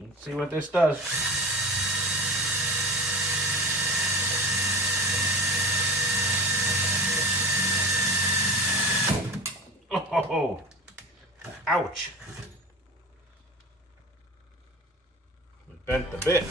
Let's see what this does. Oh, ouch. It bent the bit.